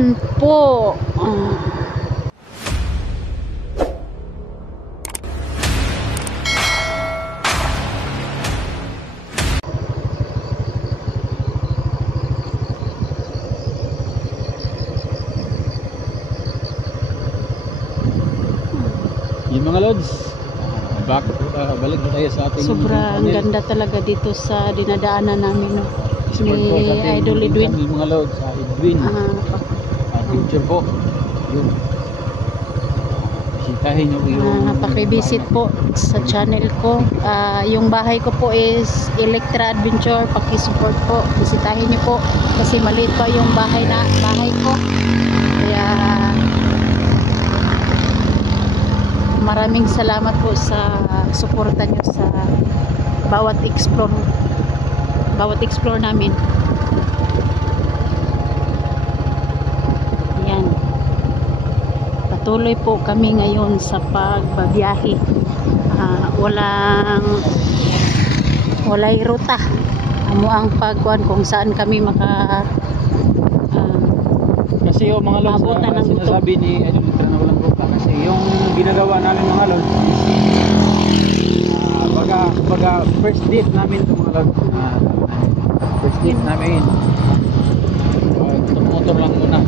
Ayan po. Yung mga lods, balik na tayo sa ating Sobrang ganda talaga dito sa dinadaanan namin, no? Ni Idol Edwin. Yung mga lods, Edwin. Picture po. Yun. Bisitahin nyo yung pakivisit po sa channel ko. Yung bahay ko po is Electra Adventure. Pakisupport po. Bisitahin nyo po. Kasi maliit pa yung bahay ko. Kaya maraming salamat po sa suporta nyo sa bawat explore namin. Ayan, patuloy po kami ngayon sa pagbabiyahe. Walay ruta amo ang pagkuan kung saan kami kasi yung mga lods sinasabi ni Idol Edwin na walang ruta kasi yung ginagawa namin mga lods baga first date namin ito mga lods. First date namin motor lang muna.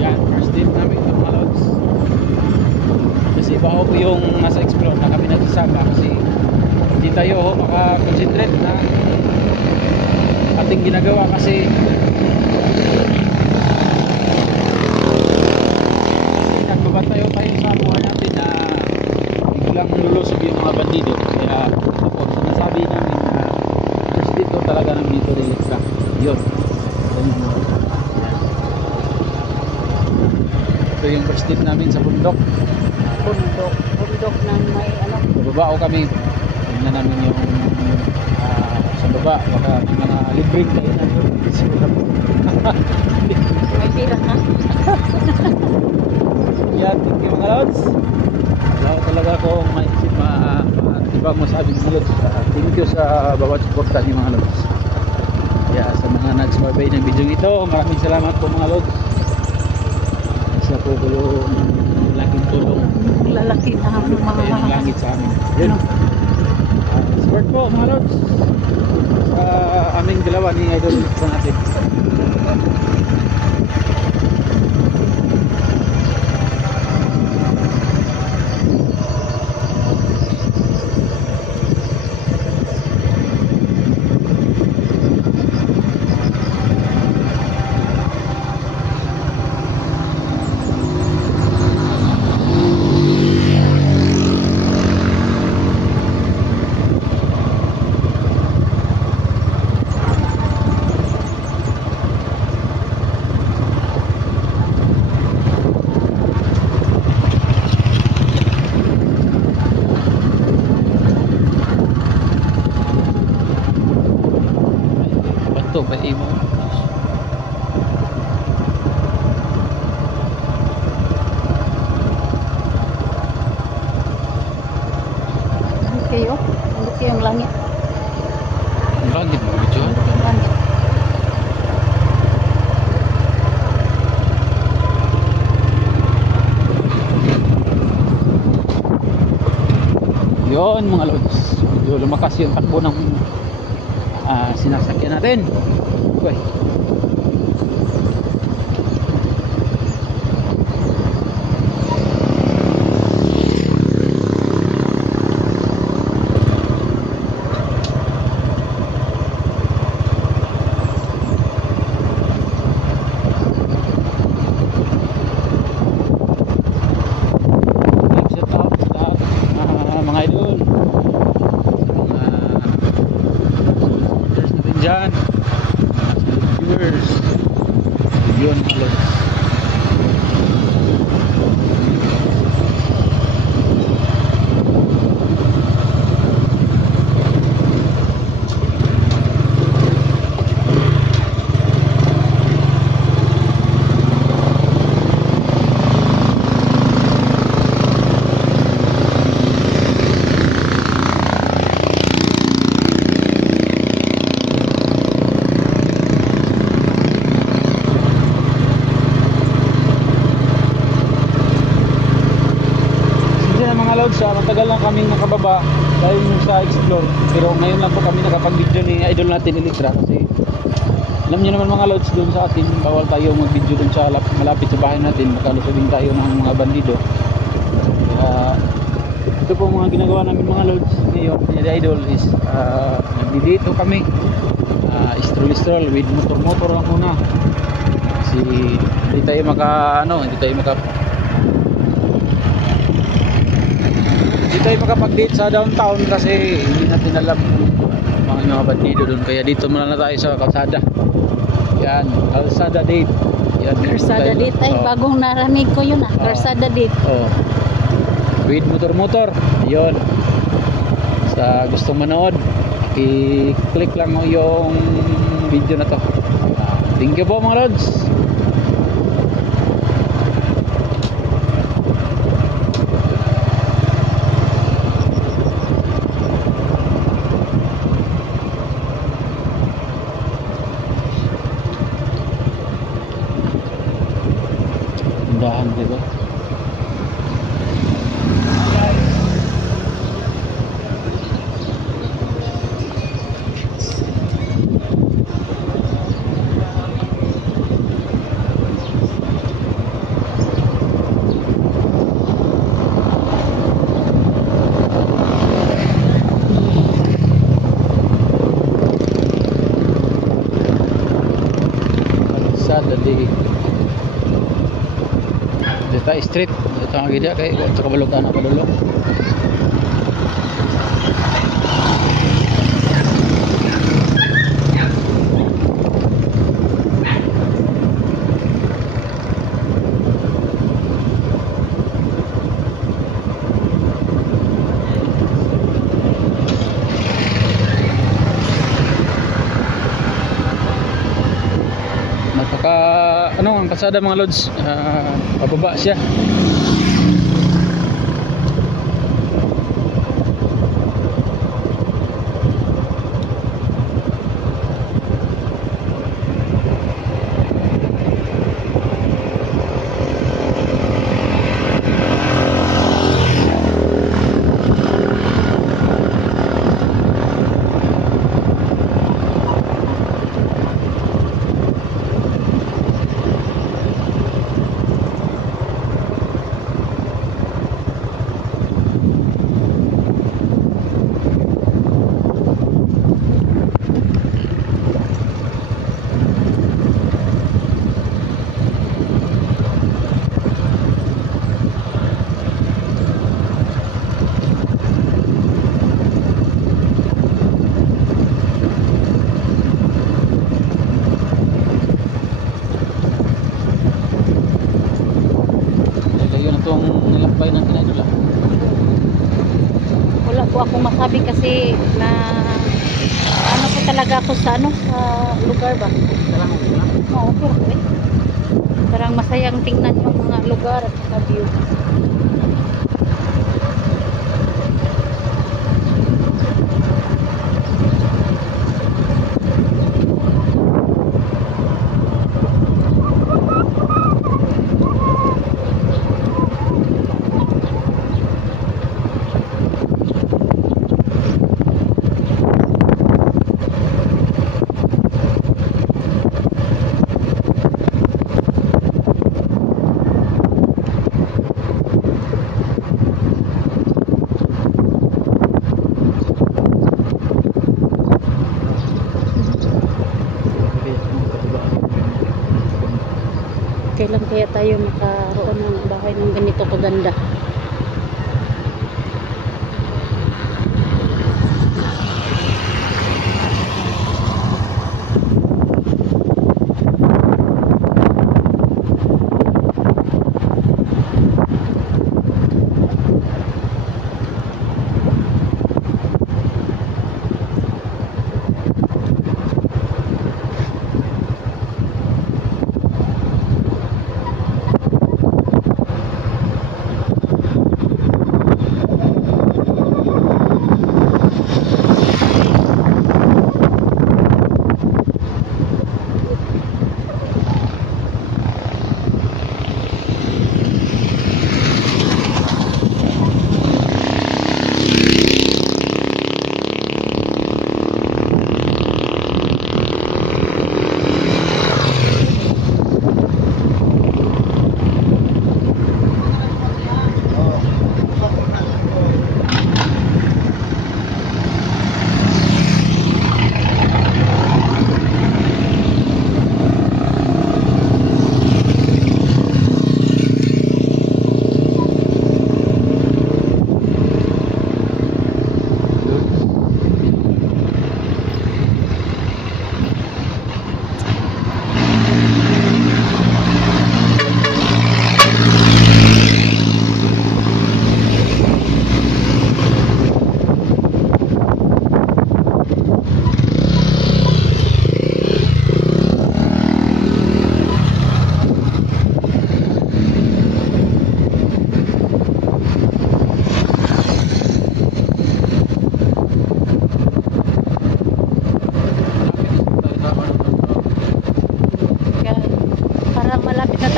Yan, first date namin ito mga lods. Kasi baho po yung nasa explore na kami nagsasama kasi hindi tayo makakonsentrate na ating ginagawa kasi nagbabatayo tayo sa buhay natin na biglang lulusog yung mga bandido. Kaya ito po, sinasabi namin na dito talaga namin dito relax ka. Yun. Ito yung first date namin sa bundok. Bundok ng may ano. Babao kami. Tingnan namin yung sa baba. Baka may mga libreng tayo na yun. May pira na. Yan, thank you mga lods. Wala talaga akong maisip matibang mo sa aming mga lods. Thank you sa bawat supportan niyo mga lods. Kaya sa mga nag-survey ng video ito, maraming salamat po mga lods. Isa po ko yung laking tulong. Lalaki na ang mga langit sa amin. Yun. Support po mga lods sa aming dalawa ni Idol sa natin. Ito ba imo? kayo yung langit. Langit mo video? Langit. Yun mga lods, medyo lumakas yung takbo ng sinasakyan natin. Okay. Mga idol, dyan viewers yun hello. matagal lang kaming nakababa dahil sa explore. Pero ngayon lang po kami nakapag-video ni idol natin Electra kasi alam niyo naman mga lods, doon sa atin bawal tayo mag-video doon sa malapit sa bahay natin, makalusubin tayo ng mga bandido. Kaya ito po mga ginagawa namin mga lods ngayon ni idol is nagdi-date kami, stroll with motor lang muna kasi hindi tayo makapag-date sa downtown kasi hindi natin alam mga bandido doon, kaya dito muna na tayo sa kalsada. Yan, kalsada date. Yan, Kalsada tayo. date ay bagong narinig ko yun Kalsada date. With motor. Ayun. Sa gustong manood, i-click lang mo yung video na to. Thank you po mga lods. Dahan dito. Kalsada di dito street ito ang gila kay sa kabalutan na padulong. Ang kalsada mga lods, pababa siya. Wala po ako masabi kasi na ano po talaga ako sa sa lugar ba? Oo, pero parang masayang tingnan yung mga lugar at sa view. Kailan kaya tayo makaroon ng bahay ng ganito kaganda?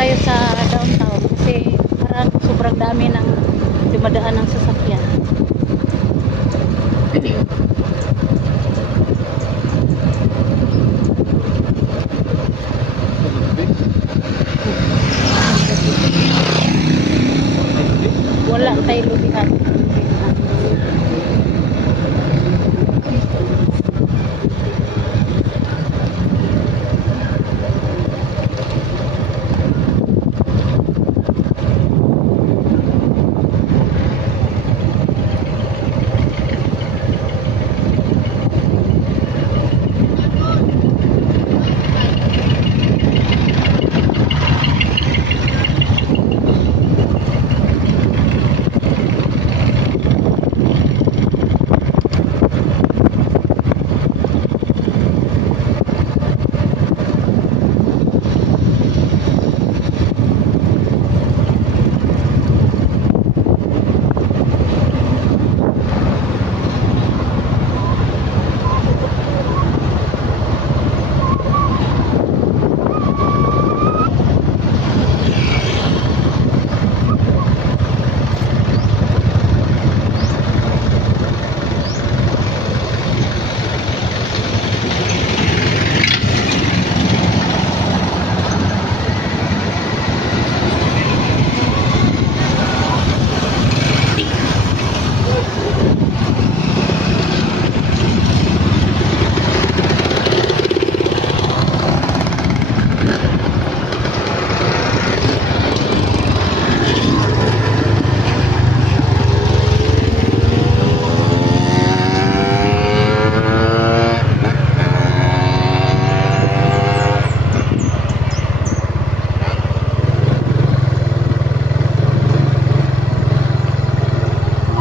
tayo sa downtown kasi parang sobrang dami ng dumadaan ng sasakyan. Wala tayo lubihan.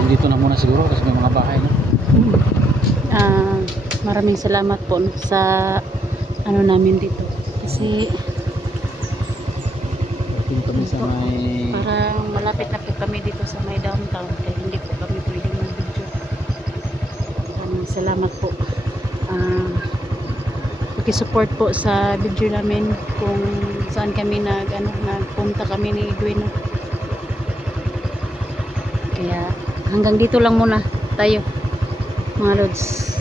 Dito na muna siguro kasi may mga bahay no? Maraming salamat po sa ano namin dito kasi kami sa may parang malapit na po kami dito sa may downtown kaya hindi po kami pwedeng mag-video. Salamat po. Paki-support po sa video namin kung saan kami nagpunta kami ni Edwin. Kaya hanggang dito lang muna tayo mga lods.